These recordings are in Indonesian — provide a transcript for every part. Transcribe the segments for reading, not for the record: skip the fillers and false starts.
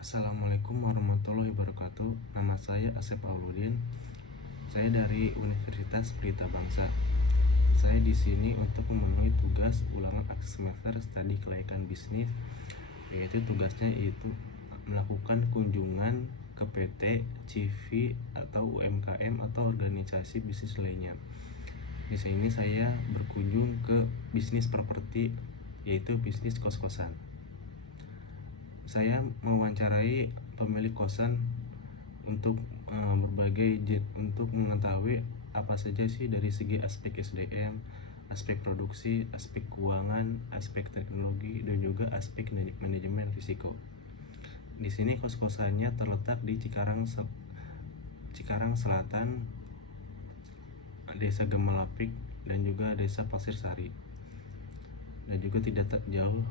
Assalamualaikum warahmatullahi wabarakatuh. Nama saya Asep Auludin. Saya dari Universitas Pelita Bangsa. Saya di sini untuk memenuhi tugas ulangan akhir semester studi kelayakan bisnis, yaitu tugasnya melakukan kunjungan ke PT, CV, atau UMKM atau organisasi bisnis lainnya. Di sini saya berkunjung ke bisnis properti, yaitu bisnis kos-kosan. Saya mewawancarai pemilik kosan untuk untuk mengetahui apa saja sih dari segi aspek SDM, aspek produksi, aspek keuangan, aspek teknologi, dan juga aspek manajemen risiko. Di sini kos-kosannya terletak di Cikarang Selatan, Desa Gemalapik, dan juga Desa Pasir Sari, dan juga tidak jauh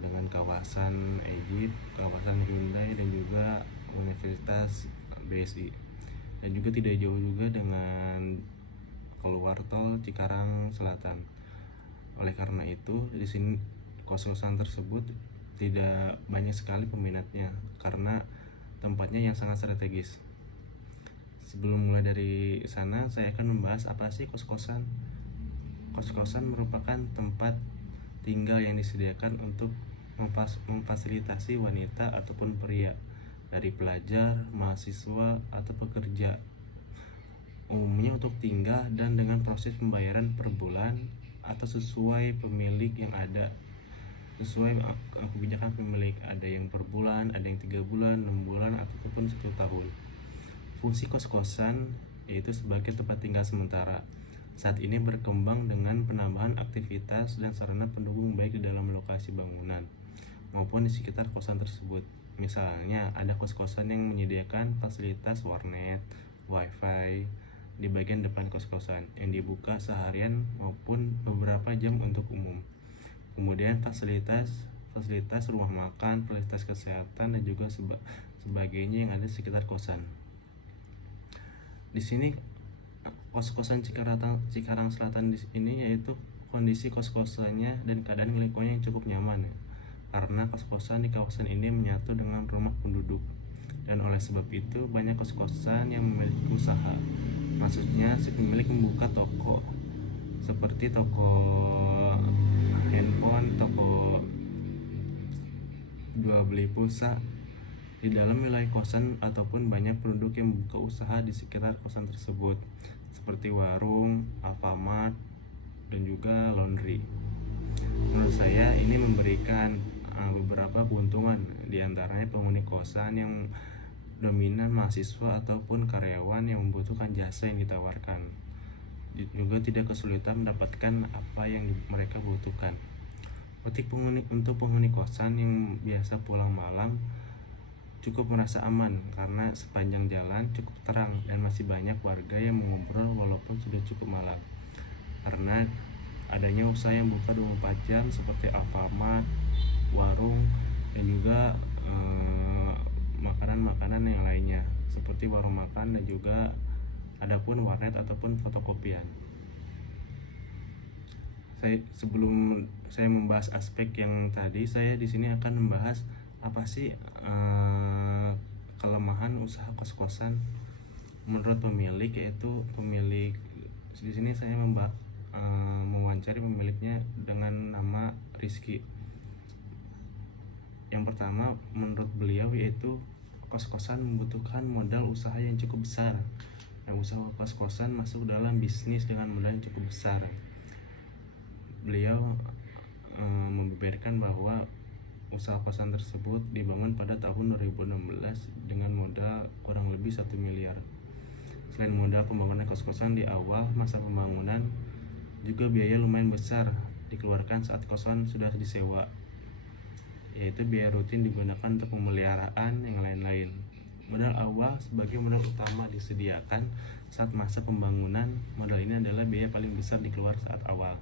dengan kawasan Egypt, kawasan Hyundai, dan juga Universitas BSI, dan juga tidak jauh juga dengan keluar tol Cikarang Selatan. Oleh karena itu, di sini kos-kosan tersebut tidak banyak sekali peminatnya karena tempatnya yang sangat strategis. Sebelum mulai dari sana, saya akan membahas apa sih kos-kosan. Kos-kosan merupakan tempat tinggal yang disediakan untuk memfasilitasi wanita ataupun pria, dari pelajar, mahasiswa, atau pekerja, umumnya untuk tinggal dan dengan proses pembayaran per bulan atau sesuai pemilik yang ada. Sesuai kebijakan pemilik, ada yang per bulan, ada yang 3 bulan, 6 bulan, ataupun 1 tahun. Fungsi kos-kosan yaitu sebagai tempat tinggal sementara. Saat ini berkembang dengan penambahan aktivitas dan sarana pendukung baik di dalam lokasi bangunan maupun di sekitar kosan tersebut. Misalnya, ada kos-kosan yang menyediakan fasilitas warnet, wifi di bagian depan kos-kosan yang dibuka seharian maupun beberapa jam untuk umum. Kemudian fasilitas rumah makan, fasilitas kesehatan, dan juga sebagainya yang ada di sekitar kosan. Di sini kos-kosan Cikarang Selatan di sini yaitu kondisi kos-kosannya dan keadaan lingkungannya yang cukup nyaman ya. Karena kos-kosan di kawasan ini menyatu dengan rumah penduduk, dan oleh sebab itu banyak kos-kosan yang memiliki usaha. Maksudnya si pemilik membuka toko seperti toko handphone, toko jual beli pulsa di dalam wilayah kosan, ataupun banyak penduduk yang membuka usaha di sekitar kosan tersebut seperti warung, Alfamart, dan juga laundry. Menurut saya ini memberikan beberapa keuntungan, diantaranya penghuni kosan yang dominan mahasiswa ataupun karyawan yang membutuhkan jasa yang ditawarkan, juga tidak kesulitan mendapatkan apa yang mereka butuhkan. Untuk penghuni kosan yang biasa pulang malam cukup merasa aman karena sepanjang jalan cukup terang dan masih banyak warga yang mengobrol walaupun sudah cukup malam, karena adanya usaha yang buka 24 jam seperti Alfamart, warung, dan juga makanan-makanan yang lainnya seperti warung makan, dan juga adapun warnet ataupun fotokopian. Sebelum saya membahas aspek yang tadi, saya di sini akan membahas apa sih kelemahan usaha kos-kosan menurut pemilik, yaitu pemilik. Di sini saya mewawancari pemiliknya dengan nama Rizky. Yang pertama, menurut beliau yaitu kos-kosan membutuhkan modal usaha yang cukup besar, dan usaha kos-kosan masuk dalam bisnis dengan modal yang cukup besar. Beliau membeberkan bahwa usaha kosan tersebut dibangun pada tahun 2016 dengan modal kurang lebih 1 miliar. Selain modal pembangunan kos-kosan di awal masa pembangunan, juga biaya lumayan besar dikeluarkan saat kosan sudah disewa, yaitu biaya rutin digunakan untuk pemeliharaan yang lain-lain. Modal awal sebagai modal utama disediakan saat masa pembangunan. Modal ini adalah biaya paling besar dikeluar saat awal.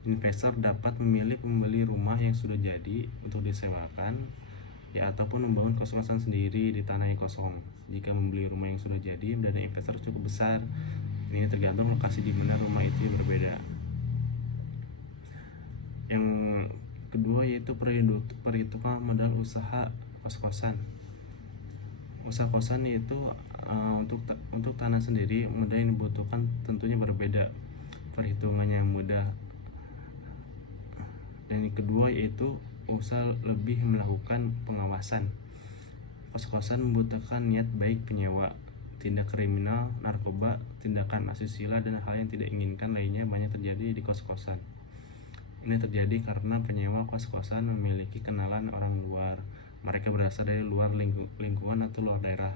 Investor dapat membeli rumah yang sudah jadi untuk disewakan, ya, ataupun membangun kos-kosan sendiri di tanah yang kosong. Jika membeli rumah yang sudah jadi, dana investor cukup besar. Ini tergantung lokasi di mana rumah itu yang berbeda. Yang kedua yaitu perhitungan modal usaha kos-kosan. Usaha kosan itu untuk tanah sendiri modal yang dibutuhkan tentunya berbeda, perhitungannya yang mudah. Dan yang kedua yaitu usaha lebih melakukan pengawasan. Kos-kosan membutuhkan niat baik penyewa, tindak kriminal, narkoba, tindakan asusila, dan hal yang tidak inginkan lainnya banyak terjadi di kos-kosan. Ini terjadi karena penyewa kos-kosan memiliki kenalan orang luar. Mereka berasal dari luar lingkungan atau luar daerah.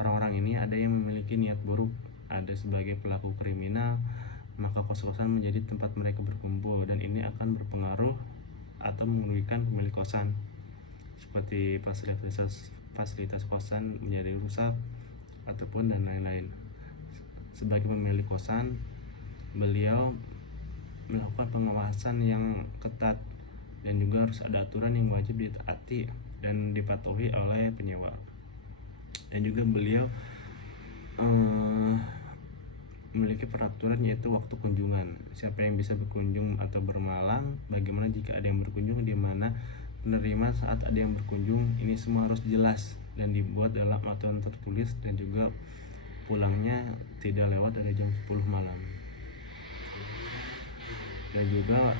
Orang-orang ini ada yang memiliki niat buruk, ada sebagai pelaku kriminal, maka kos-kosan menjadi tempat mereka berkumpul, dan ini akan berpengaruh atau merugikan pemilik kosan, seperti fasilitas kosan menjadi rusak ataupun dan lain-lain. Sebagai pemilik kosan, beliau melakukan pengawasan yang ketat, dan juga harus ada aturan yang wajib ditaati dan dipatuhi oleh penyewa. Dan juga beliau memiliki peraturan, yaitu waktu kunjungan, siapa yang bisa berkunjung atau bermalam, bagaimana jika ada yang berkunjung, di mana penerima saat ada yang berkunjung. Ini semua harus jelas dan dibuat dalam aturan tertulis, dan juga pulangnya tidak lewat dari jam 10 malam. Dan juga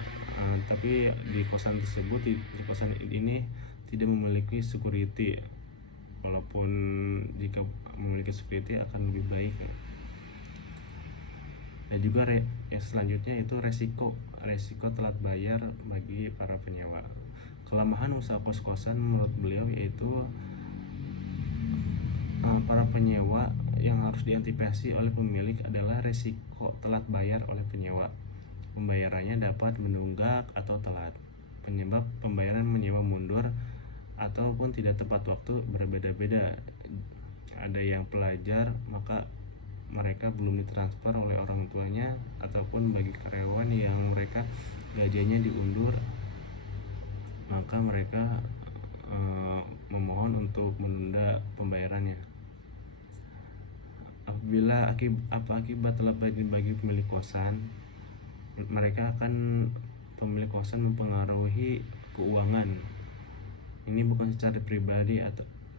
tapi di kosan tersebut, di kosan ini tidak memiliki security, walaupun jika memiliki security akan lebih baik. Dan juga selanjutnya itu resiko telat bayar bagi para penyewa. Kelemahan usaha kos-kosan menurut beliau yaitu para penyewa yang harus diantisipasi oleh pemilik adalah resiko telat bayar oleh penyewa. Pembayarannya dapat menunggak atau telat. Penyebab pembayaran menyewa mundur ataupun tidak tepat waktu berbeda-beda. Ada yang pelajar, maka mereka belum ditransfer oleh orang tuanya, ataupun bagi karyawan yang mereka gajinya diundur, maka mereka memohon untuk menunda pembayarannya. Apabila akibat telat bayar bagi pemilik kosan, pemilik kosan mempengaruhi keuangan. Ini bukan secara pribadi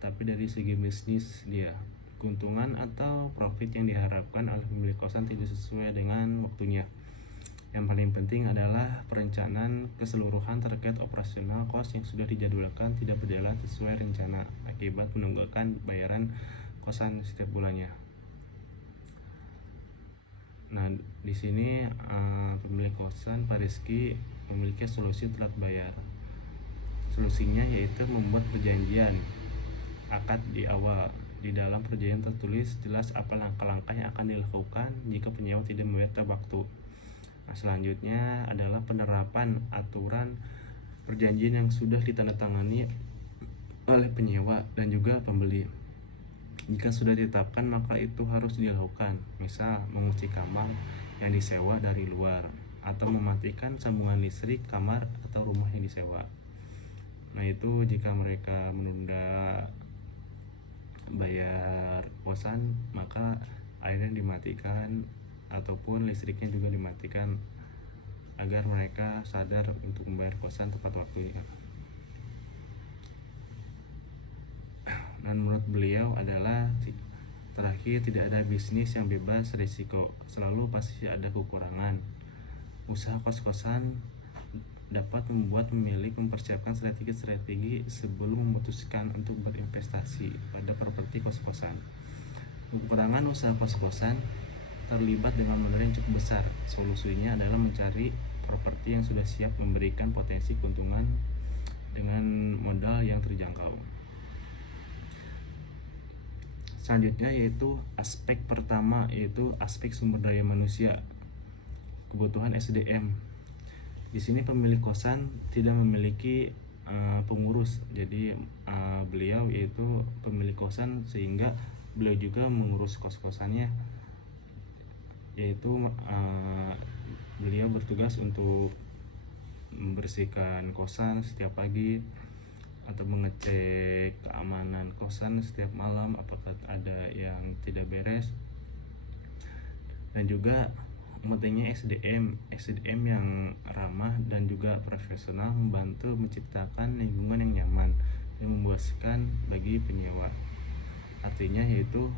tapi dari segi bisnis dia. Keuntungan atau profit yang diharapkan oleh pemilik kosan tidak sesuai dengan waktunya. Yang paling penting adalah perencanaan keseluruhan terkait operasional kos yang sudah dijadwalkan tidak berjalan sesuai rencana akibat menunggakkan bayaran kosan setiap bulannya. Nah, di sini pemilik kosan Pak Rizky memiliki solusi telat bayar. Solusinya yaitu membuat perjanjian akad di awal. Di dalam perjanjian tertulis jelas apa langkah-langkah yang akan dilakukan jika penyewa tidak membayar tepat waktu. Nah, selanjutnya adalah penerapan aturan perjanjian yang sudah ditandatangani oleh penyewa dan juga pembeli. Jika sudah ditetapkan, maka itu harus dilakukan. Misal, mengunci kamar yang disewa dari luar, atau mematikan sambungan listrik kamar atau rumah yang disewa. Nah, itu jika mereka menunda bayar kosan, maka airnya dimatikan ataupun listriknya juga dimatikan, agar mereka sadar untuk membayar kosan tepat waktunya. Dan menurut beliau adalah terakhir, tidak ada bisnis yang bebas risiko, selalu pasti ada kekurangan. Usaha kos-kosan dapat membuat pemilik mempersiapkan strategi sebelum memutuskan untuk berinvestasi pada properti kos-kosan. Kekurangan usaha kos-kosan terlibat dengan modal yang cukup besar. Solusinya adalah mencari properti yang sudah siap memberikan potensi keuntungan dengan modal yang terjangkau. Selanjutnya yaitu aspek pertama, yaitu aspek sumber daya manusia, kebutuhan SDM. Di sini pemilik kosan tidak memiliki pengurus, jadi beliau yaitu pemilik kosan, sehingga beliau juga mengurus kos-kosannya, yaitu beliau bertugas untuk membersihkan kosan setiap pagi atau mengecek keamanan kosan setiap malam apakah ada yang tidak beres. Dan juga pentingnya SDM yang ramah dan juga profesional membantu menciptakan lingkungan yang nyaman yang membuat memuaskan bagi penyewa. Artinya yaitu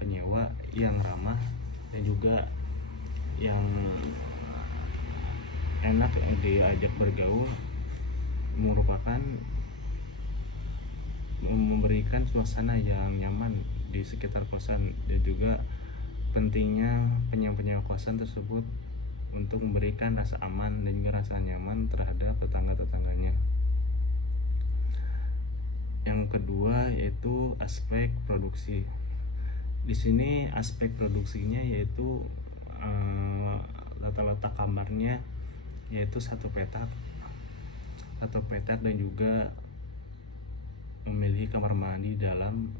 penyewa yang ramah dan juga yang enak diajak bergaul, merupakan memberikan suasana yang nyaman di sekitar kosan. Dan juga pentingnya penyewa kosan tersebut untuk memberikan rasa aman dan juga rasa nyaman terhadap tetangga-tetangganya. Yang kedua yaitu aspek produksi. Di sini aspek produksinya yaitu letak kamarnya yaitu satu petak dan juga memiliki kamar mandi dalam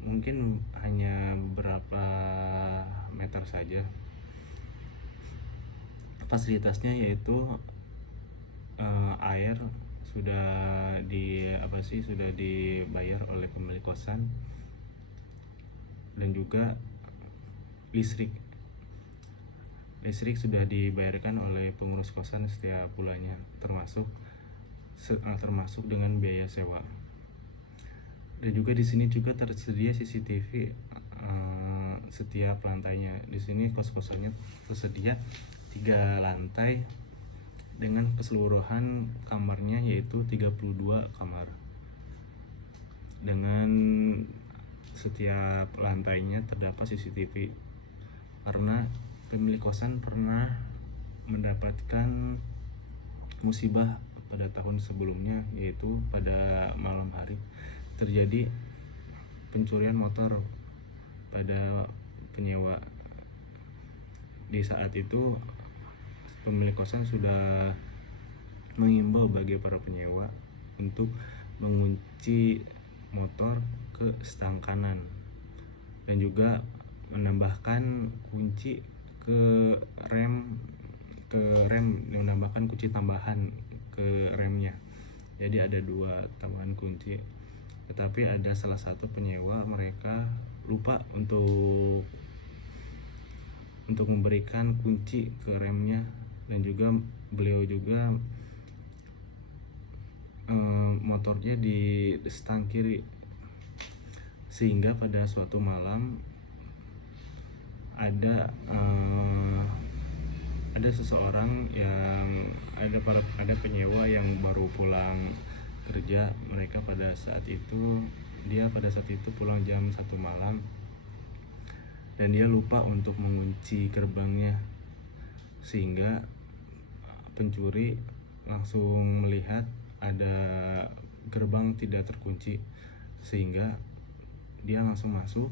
mungkin hanya beberapa meter saja. Fasilitasnya yaitu air sudah dibayar oleh pemilik kosan, dan juga listrik sudah dibayarkan oleh pengurus kosan setiap bulannya, termasuk dengan biaya sewa. Dan juga di sini juga tersedia CCTV setiap lantainya. Di sini kos-kosannya tersedia 3 lantai dengan keseluruhan kamarnya yaitu 32 kamar. Dengan setiap lantainya terdapat CCTV karena pemilik kosan pernah mendapatkan musibah pada tahun sebelumnya, yaitu pada malam hari terjadi pencurian motor pada penyewa. Di saat itu pemilik kosan sudah mengimbau bagi para penyewa untuk mengunci motor ke stang kanan dan juga menambahkan kunci ke rem, menambahkan kunci tambahan ke remnya. Jadi ada 2 tambahan kunci. Tetapi ada salah satu penyewa, mereka lupa untuk memberikan kunci ke remnya, dan juga beliau juga motornya di stang kiri, sehingga pada suatu malam ada seseorang yang ada penyewa yang baru pulang kerja. Pada saat itu pulang jam 1 malam, dan dia lupa untuk mengunci gerbangnya, sehingga pencuri langsung melihat ada gerbang tidak terkunci, sehingga dia langsung masuk.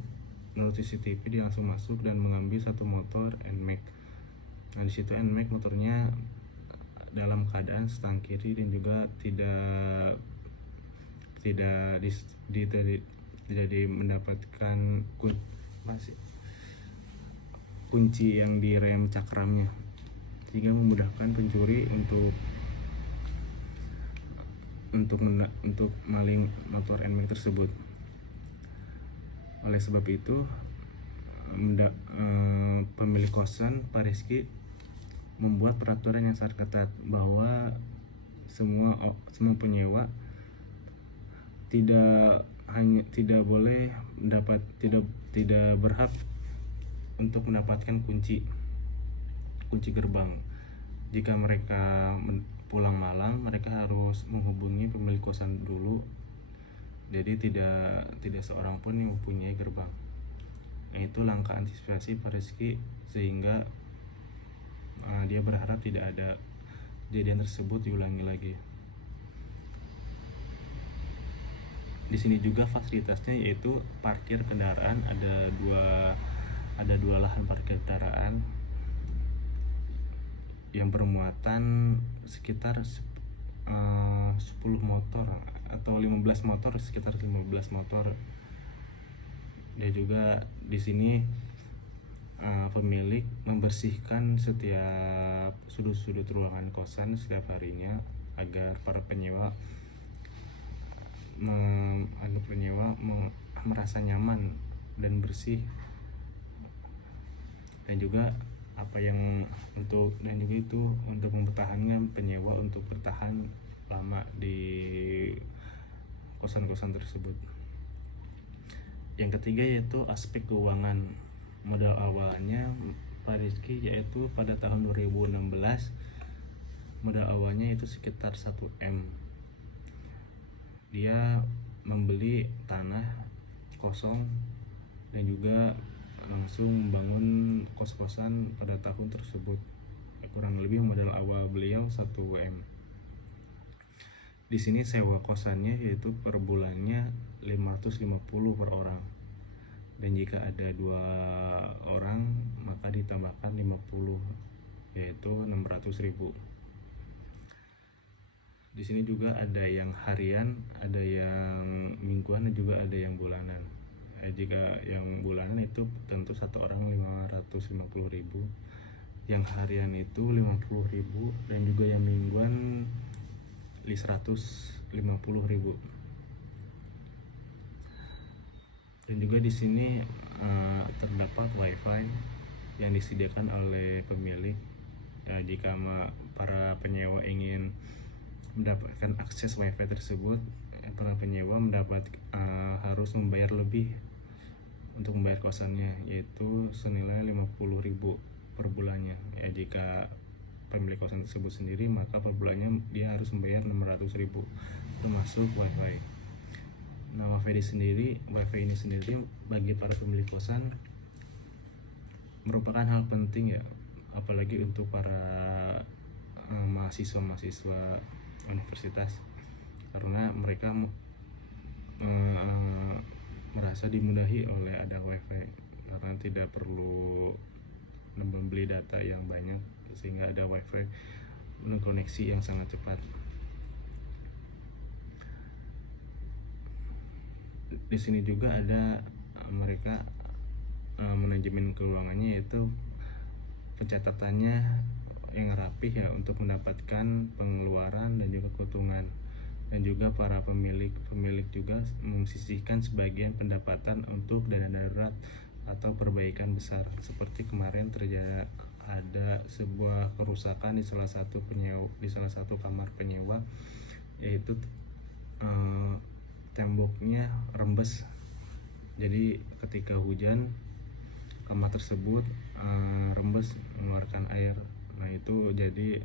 Menurut CCTV dia langsung masuk dan mengambil satu motor NMAX. Nah, di situ NMAX motornya dalam keadaan stang kiri dan juga tidak mendapatkan kunci yang di rem cakramnya, sehingga memudahkan pencuri untuk maling motor NMAX tersebut. Oleh sebab itu, pemilik kosan Pak Rizky membuat peraturan yang sangat ketat bahwa semua penyewa tidak berhak untuk mendapatkan kunci gerbang. Jika mereka pulang malam, mereka harus menghubungi pemilik kosan dulu. Jadi tidak seorang pun yang mempunyai gerbang. Nah, itu langkah antisipasi Pak Rizky, sehingga dia berharap tidak ada kejadian tersebut diulangi lagi. Di sini juga fasilitasnya yaitu parkir kendaraan, ada dua lahan parkir kendaraan yang bermuatan sekitar 10 motor atau 15 motor, sekitar 15 motor. Dan juga di sini pemilik membersihkan setiap sudut-sudut ruangan kosan setiap harinya agar para penyewa merasa nyaman dan bersih. Dan juga untuk mempertahankan penyewa untuk bertahan lama di kosan-kosan tersebut. Yang ketiga yaitu aspek keuangan. Modal awalnya Pak Rizky yaitu pada tahun 2016 modal awalnya itu sekitar 1M. Dia membeli tanah kosong dan juga langsung membangun kos-kosan pada tahun tersebut. Kurang lebih modal awal beliau 1M. Di sini sewa kosannya yaitu per bulannya 550 per orang. Dan jika ada 2 orang maka ditambahkan 50 yaitu 600.000. Di sini juga ada yang harian, ada yang mingguan, dan juga ada yang bulanan. Jika yang bulanan itu tentu satu orang 550.000, yang harian itu 50.000, dan juga yang mingguan 150.000. Dan juga di sini terdapat wifi yang disediakan oleh pemilik. Jika para penyewa ingin mendapatkan akses wifi tersebut, para penyewa harus membayar lebih untuk membayar kosannya, yaitu senilai 50.000 per bulannya. Jika pemilik kosan tersebut sendiri, maka per bulannya dia harus membayar 600.000 termasuk wifi. Nah, wifi ini sendiri bagi para pemilik kosan merupakan hal penting ya, apalagi untuk para mahasiswa universitas, karena mereka merasa dimudahi oleh ada wifi karena tidak perlu membeli data yang banyak, sehingga ada wifi dengan koneksi yang sangat cepat. Di sini juga ada mereka manajemen keuangannya, yaitu pencatatannya yang rapih ya untuk mendapatkan pengeluaran dan juga keuntungan. Dan juga para pemilik juga memsisihkan sebagian pendapatan untuk dana darurat atau perbaikan besar. Seperti kemarin terjadi ada sebuah kerusakan di salah satu kamar penyewa, yaitu temboknya rembes. Jadi ketika hujan kamar tersebut rembes mengeluarkan air. Nah, itu jadi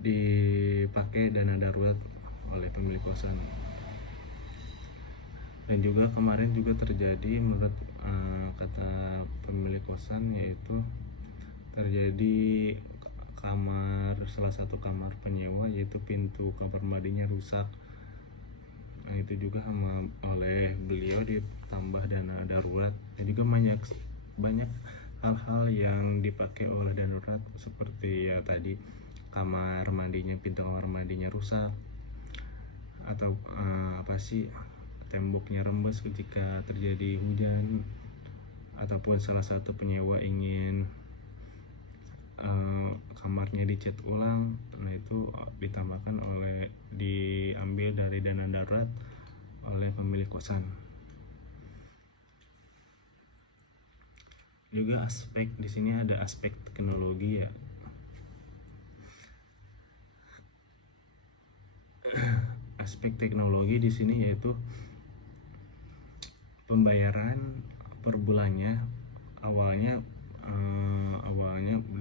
dipakai dana darurat oleh pemilik kosan. Dan juga kemarin juga terjadi menurut kata pemilik kosan, yaitu terjadi salah satu kamar penyewa, yaitu pintu kamar mandinya rusak. Nah, itu juga oleh beliau ditambah dana darurat. Dan juga banyak hal-hal yang dipakai oleh dana darurat, seperti ya tadi pintu kamar mandinya rusak, atau temboknya rembes ketika terjadi hujan, ataupun salah satu penyewa ingin kamarnya dicat ulang. Nah, itu diambil dari dana darurat oleh pemilik kosan. Juga di sini ada aspek teknologi ya. Aspek teknologi di sini yaitu pembayaran per bulannya. Awalnya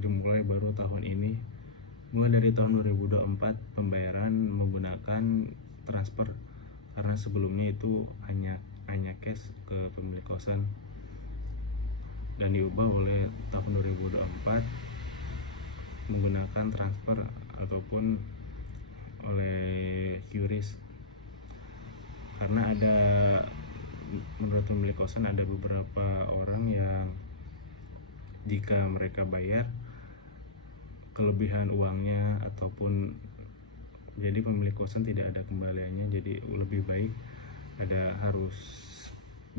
dimulai baru tahun ini, mulai dari tahun 2024 pembayaran menggunakan transfer, karena sebelumnya itu hanya cash ke pemilik kosan, dan diubah oleh tahun 2024 menggunakan transfer ataupun oleh QRIS. Karena menurut pemilik kosan ada beberapa orang yang jika mereka bayar kelebihan uangnya, ataupun jadi pemilik kosan tidak ada kembaliannya, jadi lebih baik harus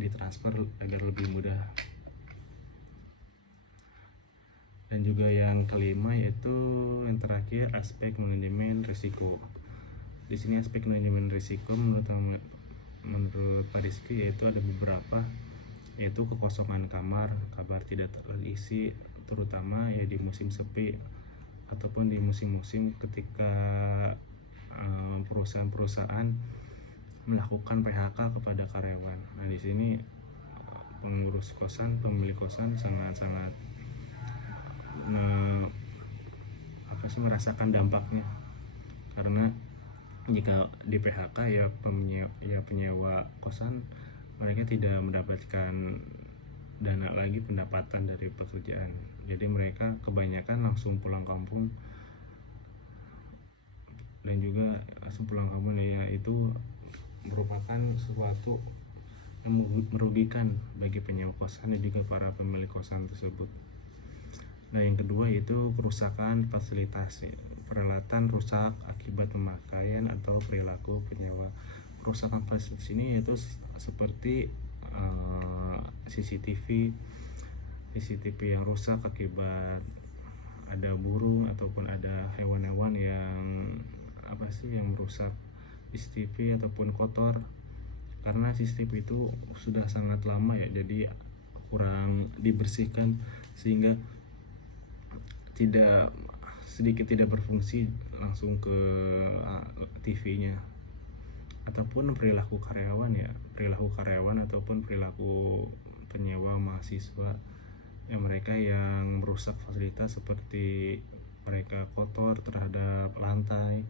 ditransfer agar lebih mudah. Dan juga yang kelima, yaitu yang terakhir, aspek manajemen risiko. Di sini aspek manajemen risiko menurut Pak Rizky yaitu ada beberapa, yaitu kekosongan kamar tidak terisi, terutama ya di musim sepi ataupun di musim-musim ketika perusahaan-perusahaan melakukan PHK kepada karyawan. Nah, di sini pemilik kosan sangat-sangat merasakan dampaknya, karena jika di PHK penyewa kosan mereka tidak mendapatkan dana lagi pendapatan dari pekerjaan. Jadi mereka kebanyakan langsung pulang kampung, dan juga langsung pulang kampung ya, itu merupakan sesuatu yang merugikan bagi penyewa kosan dan juga para pemilik kosan tersebut. Nah, yang kedua yaitu kerusakan fasilitas. Peralatan rusak akibat pemakaian atau perilaku penyewa. Kerusakan fasilitas ini yaitu seperti CCTV yang rusak akibat ada burung ataupun ada hewan-hewan yang merusak CCTV ataupun kotor. Karena CCTV itu sudah sangat lama ya, jadi kurang dibersihkan sehingga sedikit tidak berfungsi langsung ke TV-nya. Ataupun perilaku karyawan ataupun perilaku penyewa mahasiswa mereka yang merusak fasilitas, seperti mereka kotor terhadap lantai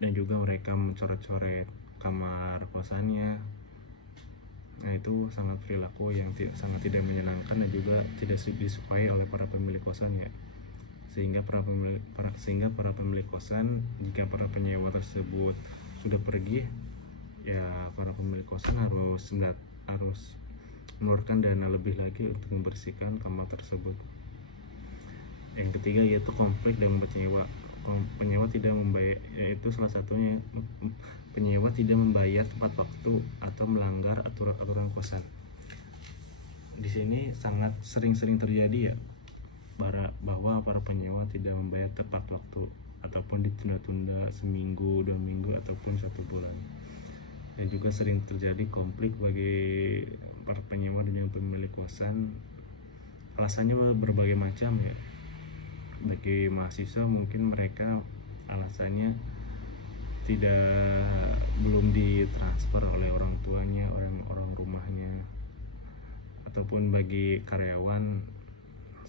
dan juga mereka mencoret-coret kamar kosannya. Nah, itu sangat perilaku yang sangat tidak menyenangkan dan juga tidak disukai oleh para pemilik kosan ya. Sehingga para pemilik kosan, jika para penyewa tersebut sudah pergi, ya para pemilik kosan harus mengeluarkan dana lebih lagi untuk membersihkan kamar tersebut. Yang ketiga yaitu konflik dengan penyewa tidak membayar, yaitu salah satunya penyewa tidak membayar tepat waktu atau melanggar aturan kosan. Di sini sangat sering terjadi ya, bahwa para penyewa tidak membayar tepat waktu ataupun ditunda-tunda seminggu, 2 minggu ataupun 1 bulan. Dan juga sering terjadi konflik bagi para penyewa dan pemilik kosan. Alasannya berbagai macam ya. Bagi mahasiswa mungkin mereka alasannya belum ditransfer oleh orang tuanya, orang rumahnya. Ataupun bagi karyawan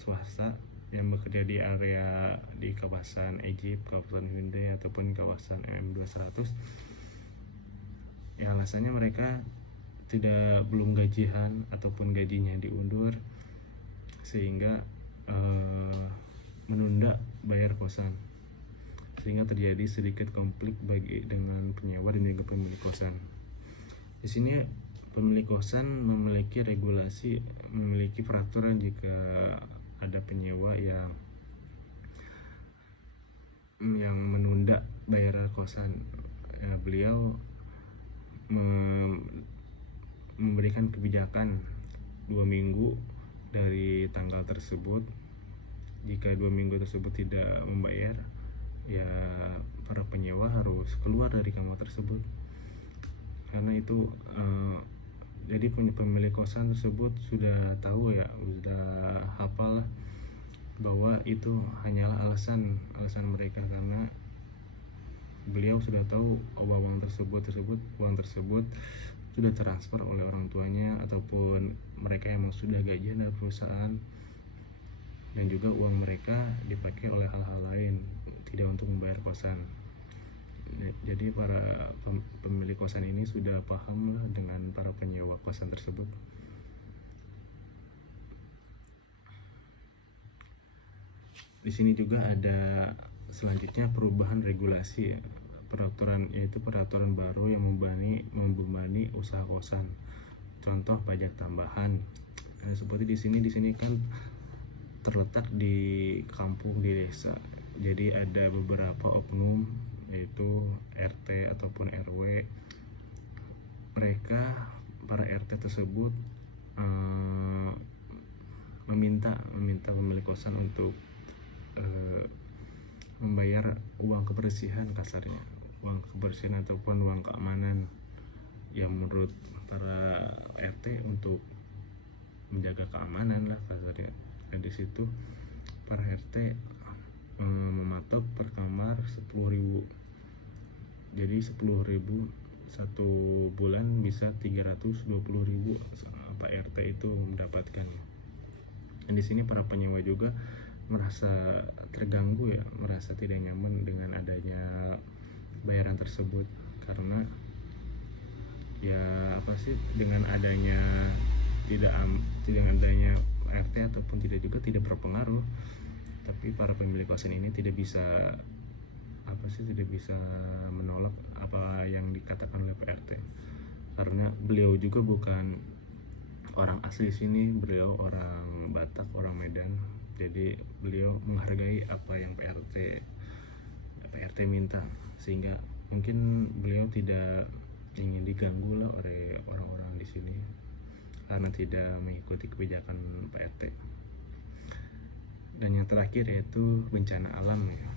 swasta yang bekerja di area di kawasan Egypt, kawasan Hyundai ataupun kawasan MM200, ya alasannya mereka belum gajian ataupun gajinya diundur, sehingga menunda bayar kosan, sehingga terjadi sedikit konflik dengan penyewa dan juga pemilik kosan. Di sini pemilik kosan memiliki peraturan jika ada penyewa yang menunda bayar kosan. Ya, beliau memberikan kebijakan 2 minggu dari tanggal tersebut. Jika 2 minggu tersebut tidak membayar, ya para penyewa harus keluar dari kamar tersebut. Karena itu jadi pemilik kosan tersebut sudah tahu ya, sudah hafal bahwa itu hanyalah alasan mereka, karena beliau sudah tahu uang tersebut sudah transfer oleh orang tuanya ataupun mereka yang sudah gajian dari perusahaan, dan juga uang mereka dipakai oleh hal-hal lain, tidak untuk membayar kosan. Jadi para pemilik kosan ini sudah paham lah dengan para penyewa kosan tersebut. Di sini juga ada selanjutnya perubahan regulasi, peraturan baru yang membebani usaha kosan. Contoh pajak tambahan. Nah, seperti di sini kan terletak di kampung, di desa. Jadi ada beberapa oknum, yaitu RT ataupun RW. Para RT tersebut meminta pemilik kosan untuk membayar uang kebersihan, kasarnya uang kebersihan ataupun uang keamanan yang menurut para RT untuk menjaga keamanan lah kasarnya. Dan di situ para RT mematok per kamar 10.000. Jadi 10.000 satu bulan bisa 320.000 Pak RT itu mendapatkan. Dan di sini para penyewa juga merasa terganggu ya, merasa tidak nyaman dengan adanya bayaran tersebut, karena ya apa sih, dengan adanya tidak adanya RT ataupun tidak berpengaruh, tapi para pemilik kosan ini tidak bisa menolak apa yang dikatakan oleh PRT, karena beliau juga bukan orang asli sini, beliau orang Batak, orang Medan. Jadi beliau menghargai apa yang PRT minta, sehingga mungkin beliau tidak ingin diganggu lah oleh orang-orang di sini karena tidak mengikuti kebijakan PRT. Dan yang terakhir yaitu bencana alam ya.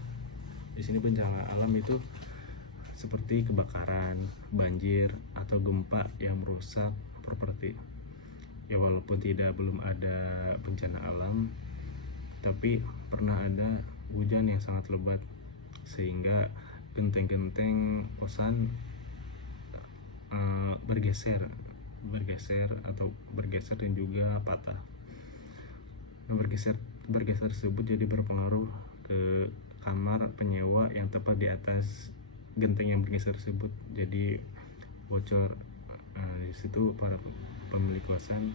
Di sini bencana alam itu seperti kebakaran, banjir, atau gempa yang merusak properti. Ya walaupun belum ada bencana alam, tapi pernah ada hujan yang sangat lebat sehingga genteng-genteng kosan bergeser dan juga patah. Nah, bergeser tersebut jadi berpengaruh ke kamar penyewa yang tepat di atas genteng yang bergeser tersebut, jadi bocor. Di situ para pemilik kosan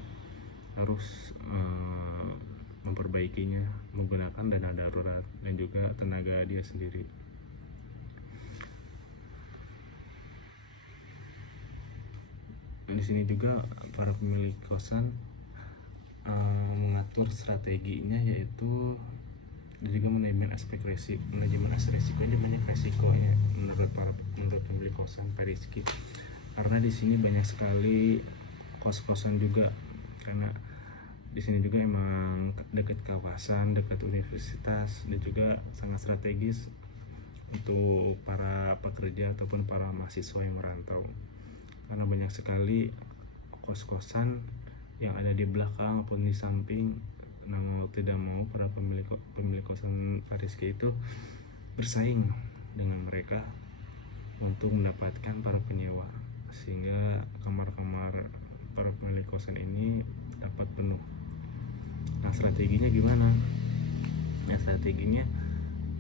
harus memperbaikinya menggunakan dana darurat dan juga tenaga dia sendiri. Dan di sini juga para pemilik kosan mengatur strateginya, yaitu juga manajemen resikonya, banyak resikonya menurut pemilik kosan Pak Rizky, karena di sini banyak sekali kos-kosan juga, karena di sini juga emang dekat kawasan, dekat universitas, dan juga sangat strategis untuk para pekerja ataupun para mahasiswa yang merantau, karena banyak sekali kos-kosan yang ada di belakang ataupun di samping. Nah, mau tidak mau para pemilik kosan Pak Rizky itu bersaing dengan mereka untuk mendapatkan para penyewa, sehingga kamar-kamar para pemilik kosan ini dapat penuh. Nah, strateginya gimana? Nah, strateginya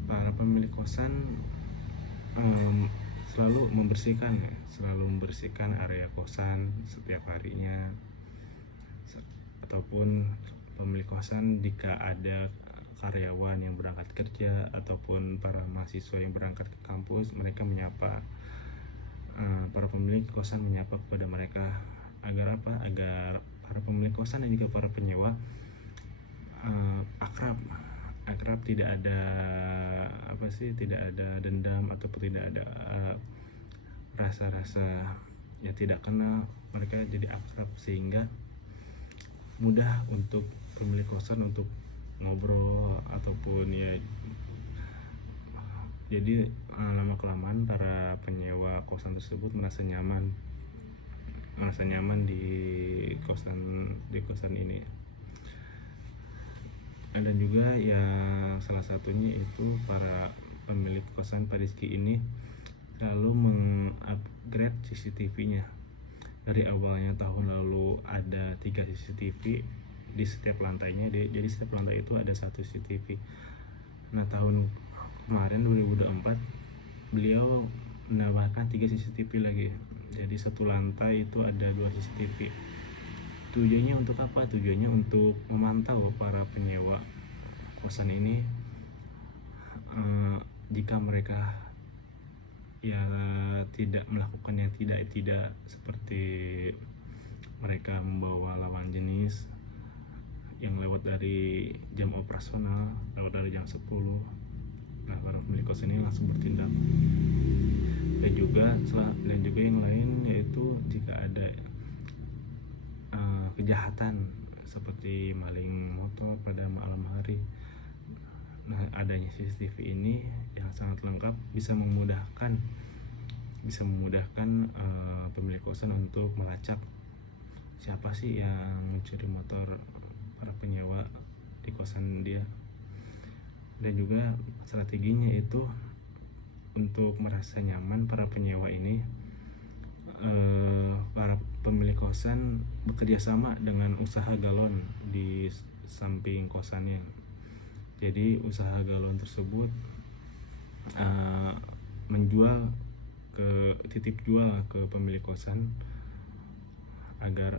para pemilik kosan selalu membersihkan area kosan setiap harinya, ataupun pemilik kosan jika ada karyawan yang berangkat kerja ataupun para mahasiswa yang berangkat ke kampus, mereka menyapa, para pemilik kosan menyapa kepada mereka, agar para pemilik kosan dan juga para penyewa akrab, tidak ada dendam ataupun tidak ada rasa-rasa yang tidak kenal. Mereka jadi akrab sehingga mudah untuk pemilik kosan untuk ngobrol ataupun ya, jadi lama kelamaan para penyewa kosan tersebut merasa nyaman di kosan ini. Dan juga ya salah satunya itu para pemilik kosan Pak Rizky ini selalu mengupgrade CCTV-nya. Dari awalnya tahun lalu ada 3 CCTV di setiap lantainya, jadi setiap lantai itu ada 1 CCTV. Nah, tahun kemarin 2024 beliau menambahkan 3 CCTV lagi, jadi satu lantai itu ada 2 CCTV. Tujuannya untuk apa? Tujuannya untuk memantau para penyewa kosan ini, jika mereka ya tidak melakukan yang tidak seperti mereka membawa lawan jenis yang lewat dari jam operasional, lewat dari jam 10. Nah, para pemilik kos ini langsung bertindak. Dan juga yang lain, yaitu jika ada kejahatan seperti maling motor pada malam hari. Nah, adanya CCTV ini yang sangat lengkap bisa memudahkan pemilik kosan untuk melacak siapa sih yang mencuri motor para penyewa di kosan dia. Dan juga strateginya itu untuk merasa nyaman para penyewa ini, para pemilik kosan bekerja sama dengan usaha galon di samping kosannya. Jadi usaha galon tersebut menjual titip jual ke pemilik kosan agar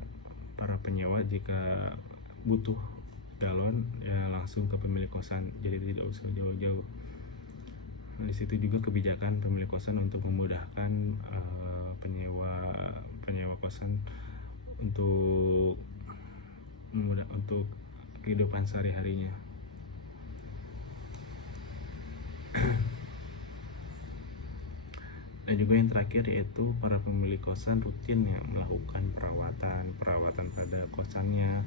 para penyewa jika butuh galon ya langsung ke pemilik kosan, jadi tidak usah jauh-jauh. Di situ juga kebijakan pemilik kosan untuk memudahkan penyewa kosan untuk kehidupan sehari-harinya. Dan juga yang terakhir yaitu para pemilik kosan rutin yang melakukan perawatan pada kosannya,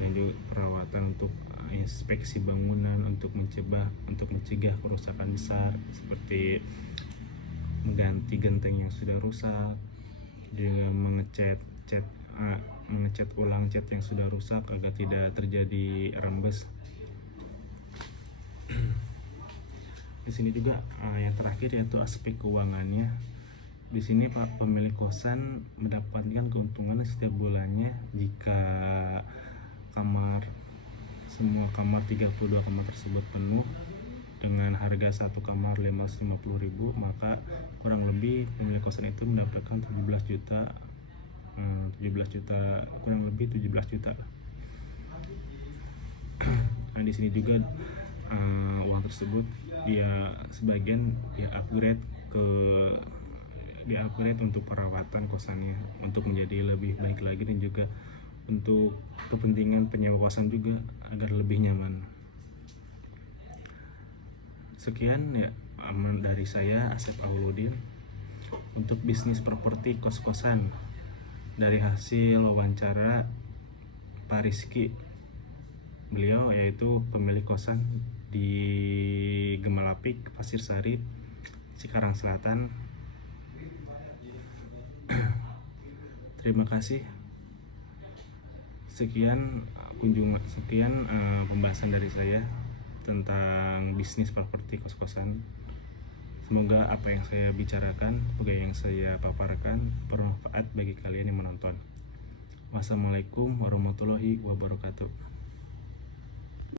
dan juga perawatan untuk inspeksi bangunan untuk mencegah kerusakan besar seperti mengganti genteng yang sudah rusak, juga mengecat ulang cat yang sudah rusak agar tidak terjadi rembes. Di sini juga yang terakhir yaitu aspek keuangannya. Di sini Pak pemilik kosan mendapatkan keuntungan setiap bulannya jika semua kamar 32 kamar tersebut penuh dengan harga satu kamar 550.000, maka kurang lebih pemilik kosan itu mendapatkan 17 juta, kurang lebih 17 juta. Nah, di sini juga uang tersebut sebagian upgrade untuk perawatan kosannya untuk menjadi lebih baik lagi, dan juga untuk kepentingan penyewa kosan juga agar lebih nyaman. Sekian ya dari saya, Asep Auludin, untuk bisnis properti kos-kosan dari hasil wawancara Pak Rizky. Beliau yaitu pemilik kosan di Gemalapik, Pasir Sari, Cikarang Selatan. Terima kasih. Sekian pembahasan dari saya tentang bisnis properti kos-kosan. Semoga apa yang saya bicarakan, yang saya paparkan bermanfaat bagi kalian yang menonton. Wassalamualaikum warahmatullahi wabarakatuh.